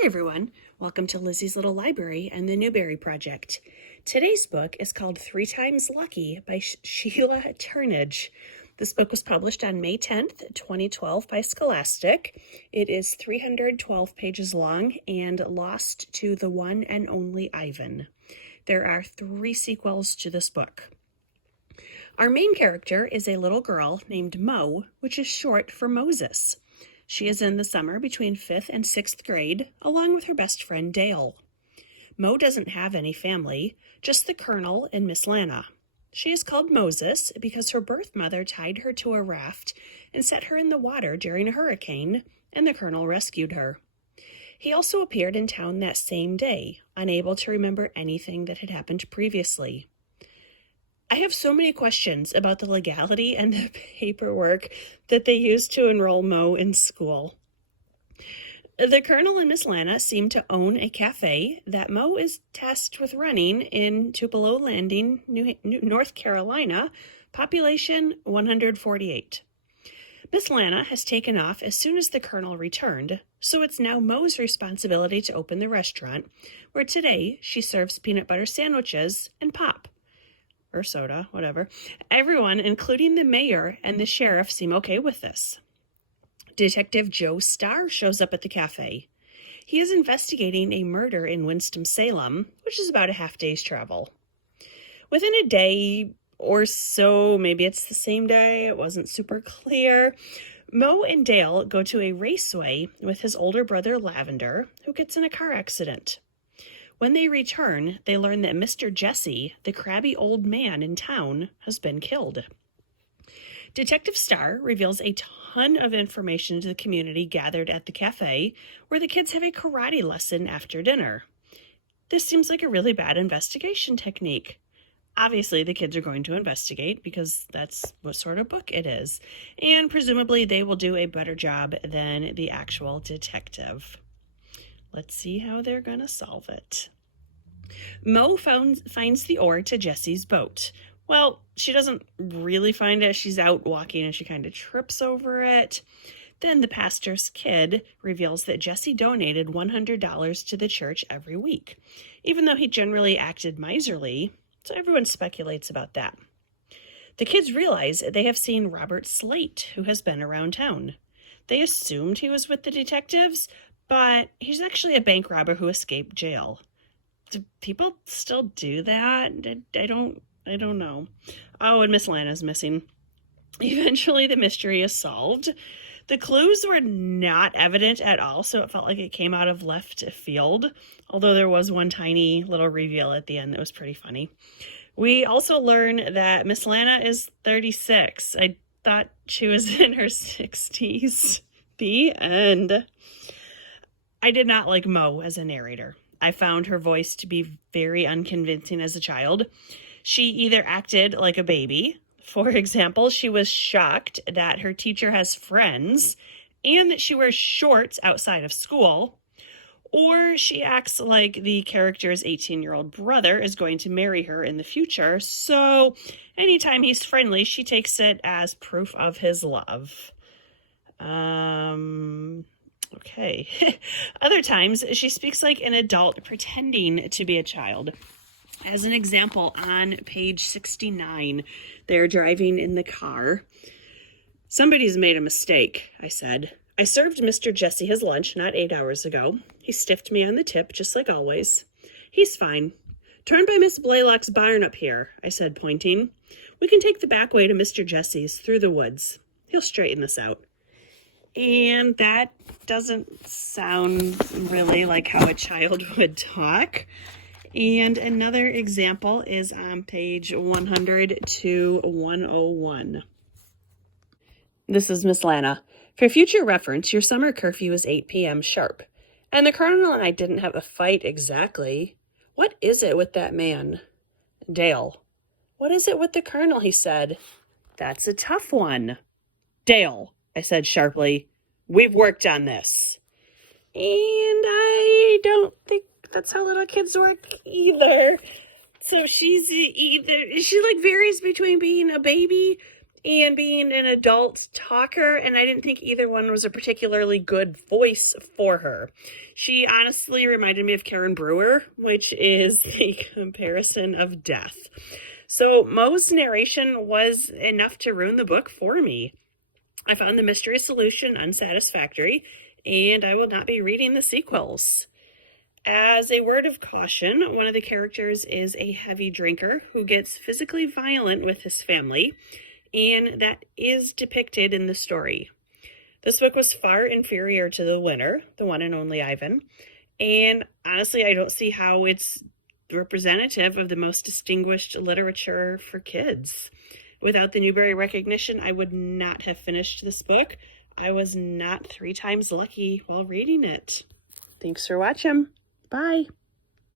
Hi everyone, welcome to Lizzie's Little Library and the Newbery Project. Today's book is called 3 Times Lucky by Sheila Turnage. This book was published on May 10th, 2012 by Scholastic. It is 312 pages long and lost to the one and only Ivan. There are 3 sequels to this book. Our main character is a little girl named Mo, which is short for Moses. She is in the summer between 5th and 6th grade, along with her best friend Dale. Mo doesn't have any family, just the Colonel and Miss Lana. She is called Moses because her birth mother tied her to a raft and set her in the water during a hurricane, and the Colonel rescued her. He also appeared in town that same day, unable to remember anything that had happened previously. I have so many questions about the legality and the paperwork that they used to enroll Mo in school. The Colonel and Miss Lana seem to own a cafe that Mo is tasked with running in Tupelo Landing, North Carolina, population 148. Miss Lana has taken off as soon as the Colonel returned, so it's now Mo's responsibility to open the restaurant, where today she serves peanut butter sandwiches and pop. Or soda, whatever. Everyone, including the mayor and the sheriff, seem okay with this. Detective Joe Starr shows up at the cafe. He is investigating a murder in Winston-Salem, which is about a half-day's travel. Within a day or so, maybe it's the same day, it wasn't super clear, Mo and Dale go to a raceway with his older brother Lavender, who gets in a car accident. When they return, they learn that Mr. Jesse, the crabby old man in town, has been killed. Detective Starr reveals a ton of information to the community gathered at the cafe, where the kids have a karate lesson after dinner. This seems like a really bad investigation technique. Obviously, the kids are going to investigate because that's what sort of book it is, and presumably they will do a better job than the actual detective. Let's see how they're going to solve it. Mo finds the oar to Jesse's boat. Well, she doesn't really find it. She's out walking and she kind of trips over it. Then the pastor's kid reveals that Jesse donated $100 to the church every week, even though he generally acted miserly, so everyone speculates about that. The kids realize they have seen Robert Slate, who has been around town. They assumed he was with the detectives, but he's actually a bank robber who escaped jail. Do people still do that? I don't know. Oh, and Miss Lana's missing. Eventually, the mystery is solved. The clues were not evident at all, so it felt like it came out of left field, although there was one tiny little reveal at the end that was pretty funny. We also learn that Miss Lana is 36. I thought she was in her 60s. The end. I did not like Mo as a narrator. I found her voice to be very unconvincing as a child. She either acted like a baby. For example, she was shocked that her teacher has friends and that she wears shorts outside of school. Or she acts like the character's 18-year-old brother is going to marry her in the future. So anytime he's friendly, she takes it as proof of his love. Okay. Other times, she speaks like an adult pretending to be a child. As an example, on page 69, they're driving in the car. "Somebody's made a mistake," I said. "I served Mr. Jesse his lunch not 8 hours ago. He stiffed me on the tip, just like always. He's fine. Turn by Miss Blaylock's barn up here," I said, pointing. "We can take the back way to Mr. Jesse's through the woods. He'll straighten this out." And that doesn't sound really like how a child would talk. And another example is on page 100 to 101. This is Miss Lana. "For future reference, your summer curfew is 8 p.m. sharp. And the Colonel and I didn't have a fight exactly. What is it with that man?" Dale. "What is it with the Colonel?" he said. "That's a tough one." "Dale," I said sharply, "we've worked on this." And I don't think that's how little kids work either. So she varies between being a baby and being an adult talker, and I didn't think either one was a particularly good voice for her. She honestly reminded me of Karen Brewer, which is the comparison of death. So Moe's narration was enough to ruin the book for me. I found the mystery solution unsatisfactory, and I will not be reading the sequels. As a word of caution, one of the characters is a heavy drinker who gets physically violent with his family, and that is depicted in the story. This book was far inferior to the winner, the one and only Ivan, and honestly, I don't see how it's representative of the most distinguished literature for kids. Without the Newbery recognition, I would not have finished this book. I was not 3 times lucky while reading it. Thanks for watching. Bye.